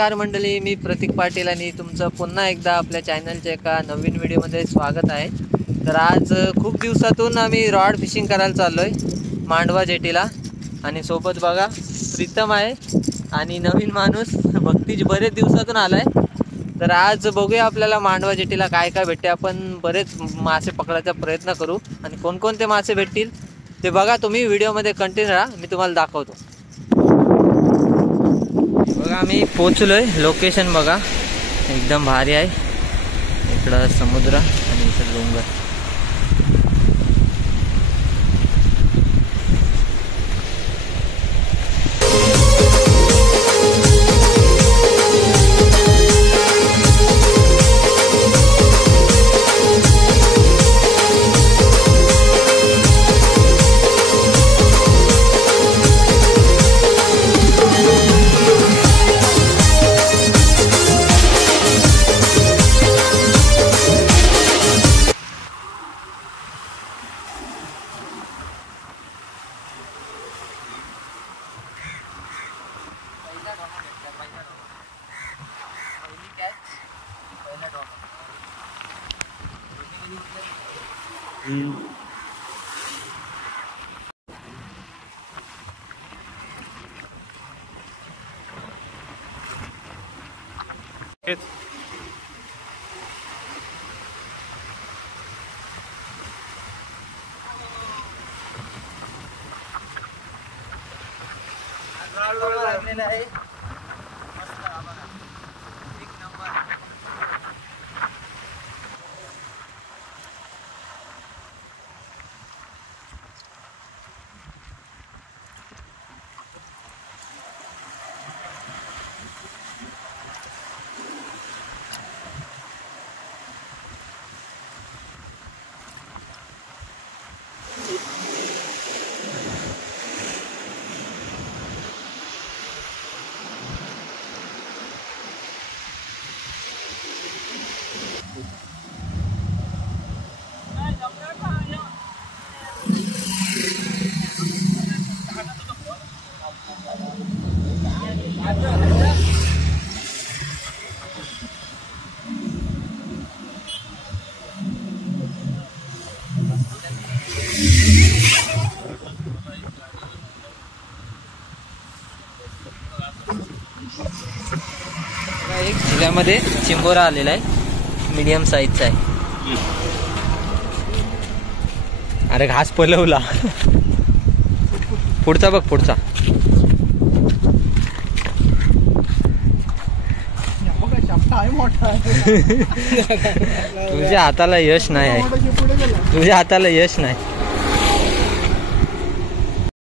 नमस्कार मंडळी, मी प्रतीक पाटील आणि तुमचं पुन्हा एकदा आपल्या चॅनलच्या एका नवीन व्हिडिओमध्ये स्वागत आहे। तर आज खूप दिवसातून आम्ही रॉड फिशिंग करायला चाललोय मांडवा जेटीला आणि सोबत बघा प्रीतम आहे आणि नवीन माणूस भक्तीज बरेच दिवसातून आलाय। तर आज बघूया आपल्याला मांडवा जेटीला काय काय भेटते। आपण बरेच मासे पकडायचा प्रयत्न करू आणि कोणकोणते मासे भेटतील ते बघा तुम्ही व्हिडिओमध्ये कंटिन्यू राहा, मी तुम्हाला दाखवतो। बघा आम्ही पोहोचलोय, लोकेशन बघा एकदम भारी आहे। इकडं समुद्र आणि इकडं डोंगर। एक जिल्ह्यामध्ये चिंबोरा आलेला आहे, मीडियम साईजचा आहे। अरे घास पलवला, पुढचा बघ पुढचा। तुझ्या हाताला यश नाही आहे, तुझ्या हाताला यश नाही।